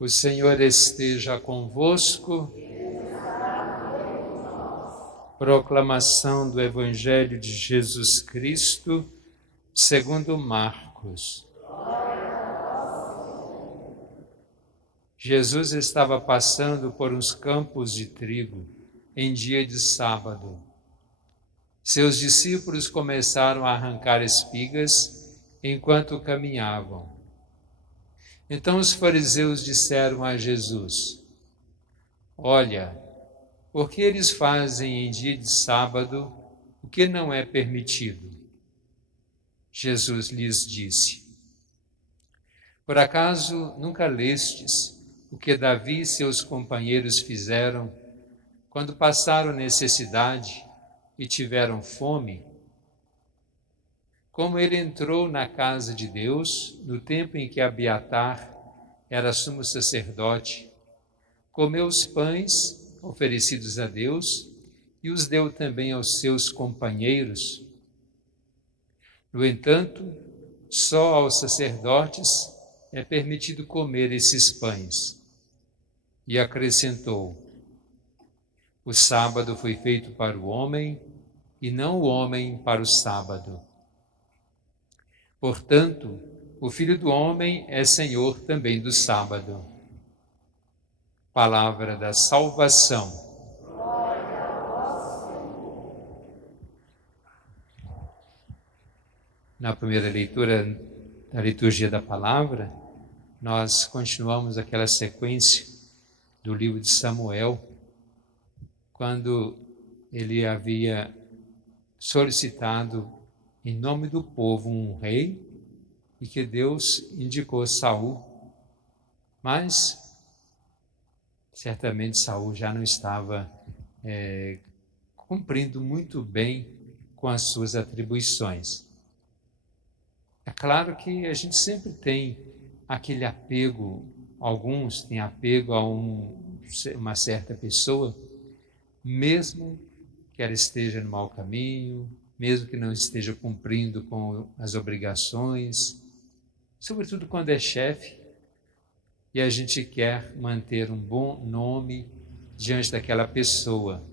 O Senhor esteja convosco. Proclamação do Evangelho de Jesus Cristo, segundo Marcos. Jesus estava passando por uns campos de trigo em dia de sábado. Seus discípulos começaram a arrancar espigas enquanto caminhavam. Então os fariseus disseram a Jesus: Olha, por que eles fazem em dia de sábado o que não é permitido? Jesus lhes disse: Por acaso nunca lestes o que Davi e seus companheiros fizeram quando passaram necessidade e tiveram fome? Como ele entrou na casa de Deus no tempo em que Abiatar era sumo sacerdote, comeu os pães oferecidos a Deus e os deu também aos seus companheiros. No entanto, só aos sacerdotes é permitido comer esses pães. E acrescentou: O sábado foi feito para o homem e não o homem para o sábado. Portanto, o Filho do Homem é Senhor também do sábado. Palavra da salvação. Glória a vós, Senhor. Na primeira leitura da liturgia da palavra, nós continuamos aquela sequência do livro de Samuel, quando ele havia solicitado em nome do povo um rei e que Deus indicou Saul, mas certamente Saul já não estava cumprindo muito bem com as suas atribuições. É claro que a gente sempre tem aquele apego, alguns têm apego a uma certa pessoa, mesmo que ela esteja no mau caminho, mesmo que não esteja cumprindo com as obrigações, sobretudo quando é chefe e a gente quer manter um bom nome diante daquela pessoa.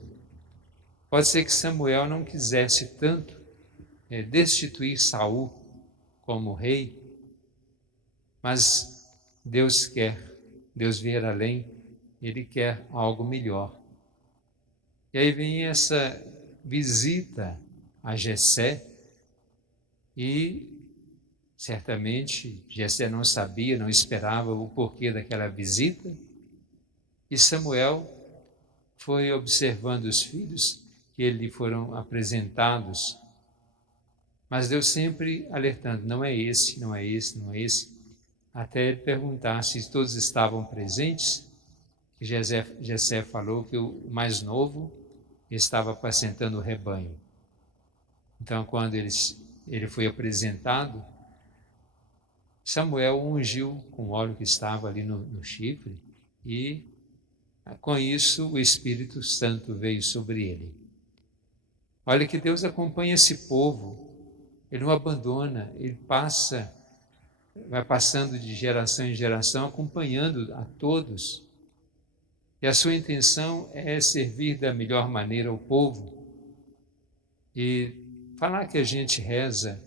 Pode ser que Samuel não quisesse tanto destituir Saul como rei, mas Deus vê além, Ele quer algo melhor. E aí vem essa visita a Jessé e certamente Jessé não sabia, não esperava o porquê daquela visita, e Samuel foi observando os filhos que lhe foram apresentados, mas Deus sempre alertando: não é esse, não é esse, não é esse, até ele perguntar se todos estavam presentes. Jessé falou que o mais novo estava apacentando o rebanho. Então, quando ele foi apresentado, Samuel ungiu com o óleo que estava ali no chifre e, com isso, o Espírito Santo veio sobre ele. Olha que Deus acompanha esse povo, Ele não abandona, Ele vai passando de geração em geração, acompanhando a todos. E a sua intenção é servir da melhor maneira ao povo. E falar que a gente reza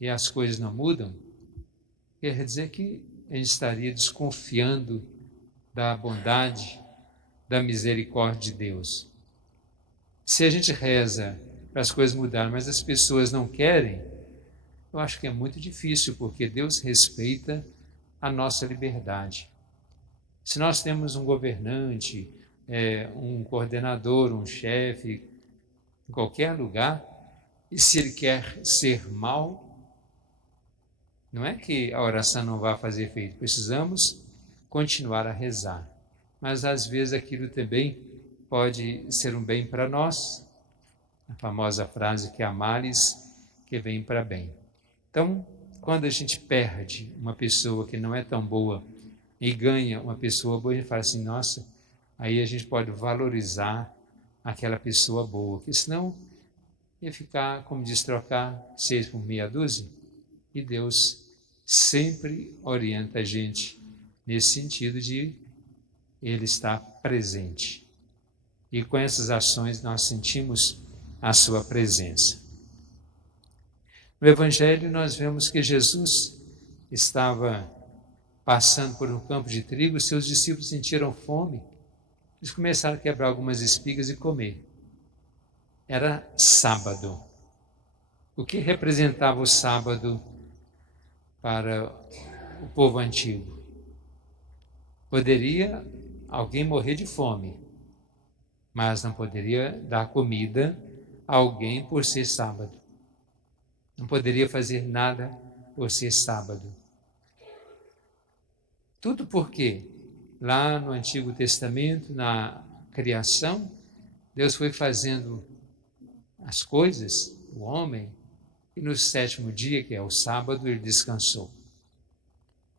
e as coisas não mudam, quer dizer que a gente estaria desconfiando da bondade, da misericórdia de Deus. Se a gente reza para as coisas mudarem, mas as pessoas não querem, eu acho que é muito difícil, porque Deus respeita a nossa liberdade. Se nós temos um governante, um coordenador, um chefe, em qualquer lugar, e se ele quer ser mau, não é que a oração não vai fazer efeito, precisamos continuar a rezar. Mas às vezes aquilo também pode ser um bem para nós, a famosa frase que há males que vem para bem. Então, quando a gente perde uma pessoa que não é tão boa e ganha uma pessoa boa, a gente fala assim: nossa, aí a gente pode valorizar aquela pessoa boa, porque senão ia ficar, como diz, trocar 6 por meia dúzia. E Deus sempre orienta a gente nesse sentido de Ele está presente. E com essas ações nós sentimos a sua presença. No Evangelho nós vemos que Jesus estava passando por um campo de trigo, seus discípulos sentiram fome, eles começaram a quebrar algumas espigas e comer. Era sábado. O que representava o sábado para o povo antigo? Poderia alguém morrer de fome, mas não poderia dar comida a alguém por ser sábado. Não poderia fazer nada por ser sábado. Tudo porque lá no Antigo Testamento, na criação, Deus foi fazendo as coisas, o homem, e no sétimo dia, que é o sábado, ele descansou.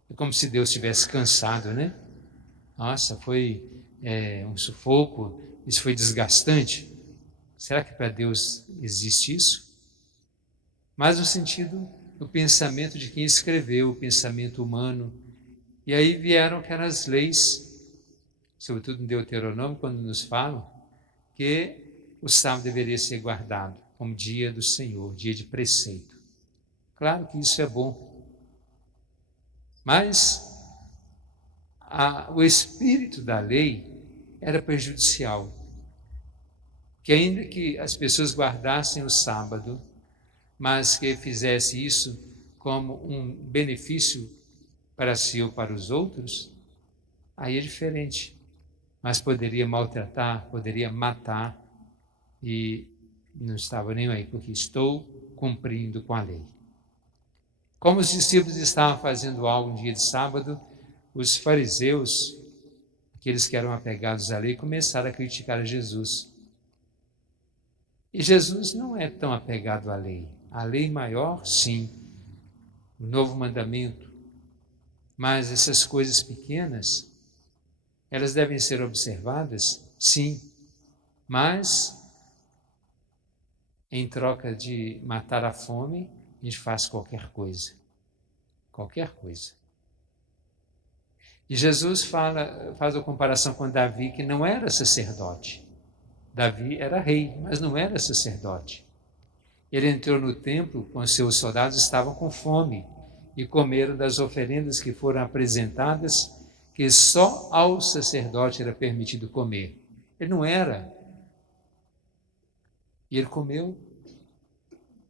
É como se Deus estivesse cansado, né? Nossa, foi um sufoco, isso foi desgastante. Será que para Deus existe isso? Mas no sentido do pensamento de quem escreveu, o pensamento humano. E aí vieram aquelas leis, sobretudo em Deuteronômio, quando nos falam que o sábado deveria ser guardado como dia do Senhor, dia de preceito. Claro que isso é bom, mas o espírito da lei era prejudicial. Que ainda que as pessoas guardassem o sábado, mas que fizesse isso como um benefício para si ou para os outros, aí é diferente. Mas poderia maltratar, poderia matar, e não estava nem aí, porque estou cumprindo com a lei. Como os discípulos estavam fazendo algo no dia de sábado, os fariseus, aqueles que eram apegados à lei, começaram a criticar a Jesus. E Jesus não é tão apegado à lei. A lei maior, sim, o novo mandamento. Mas essas coisas pequenas, elas devem ser observadas, sim. Mas, em troca de matar a fome, a gente faz qualquer coisa. Qualquer coisa. E Jesus faz a comparação com Davi, que não era sacerdote. Davi era rei, mas não era sacerdote. Ele entrou no templo com seus soldados, estavam com fome e comeram das oferendas que foram apresentadas, que só ao sacerdote era permitido comer. Ele não era. E ele comeu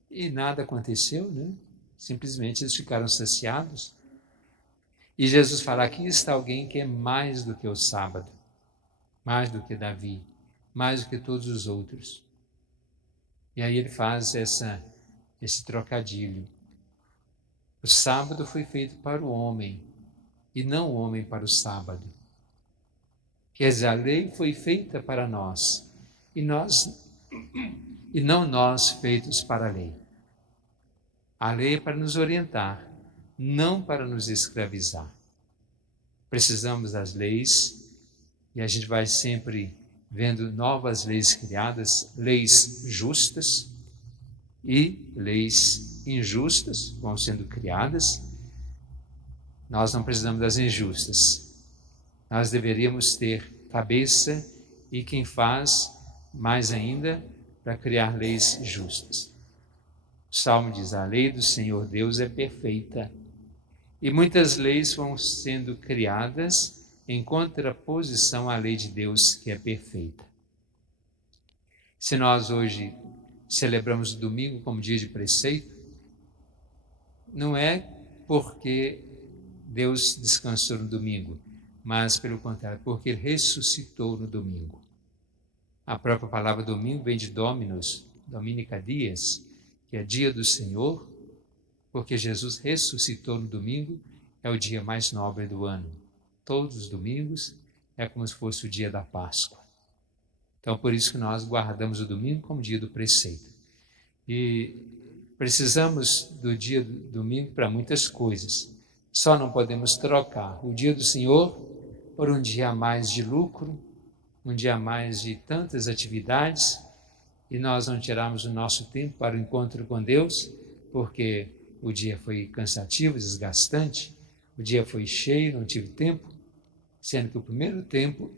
e nada aconteceu, né? Simplesmente eles ficaram saciados. E Jesus fala, aqui está alguém que é mais do que o sábado, mais do que Davi, mais do que todos os outros. E aí ele faz esse trocadilho. O sábado foi feito para o homem, e não o homem para o sábado. Quer dizer, a lei foi feita para nós, e não nós feitos para a lei. A lei é para nos orientar, não para nos escravizar. Precisamos das leis, e a gente vai sempre vendo novas leis criadas, leis justas e leis injustas vão sendo criadas. Nós não precisamos das injustas. Nós deveríamos ter cabeça e quem faz mais ainda para criar leis justas. O Salmo diz, a lei do Senhor Deus é perfeita. E muitas leis vão sendo criadas em contraposição à lei de Deus, que é perfeita. Se nós hoje celebramos o domingo como dia de preceito, não é porque Deus descansou no domingo, mas pelo contrário, porque Ele ressuscitou no domingo. A própria palavra domingo vem de Dominus, Dominica Dies, que é dia do Senhor, porque Jesus ressuscitou no domingo, é o dia mais nobre do ano. Todos os domingos é como se fosse o dia da Páscoa. Então, por isso que nós guardamos o domingo como dia do preceito. E precisamos do dia do domingo para muitas coisas. Só não podemos trocar o dia do Senhor por um dia a mais de lucro, um dia a mais de tantas atividades, e nós não tirarmos o nosso tempo para o encontro com Deus, porque o dia foi cansativo, desgastante, o dia foi cheio, não tive tempo. sendo que o primeiro tempo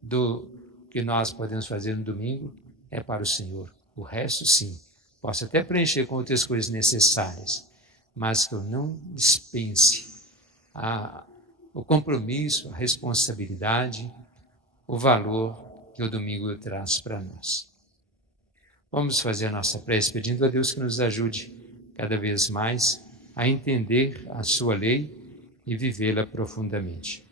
do que nós podemos fazer no domingo é para o Senhor. O resto, sim, posso até preencher com outras coisas necessárias, mas que eu não dispense o compromisso, a responsabilidade, o valor que o domingo traz para nós. Vamos fazer a nossa prece pedindo a Deus que nos ajude cada vez mais a entender a sua lei e vivê-la profundamente.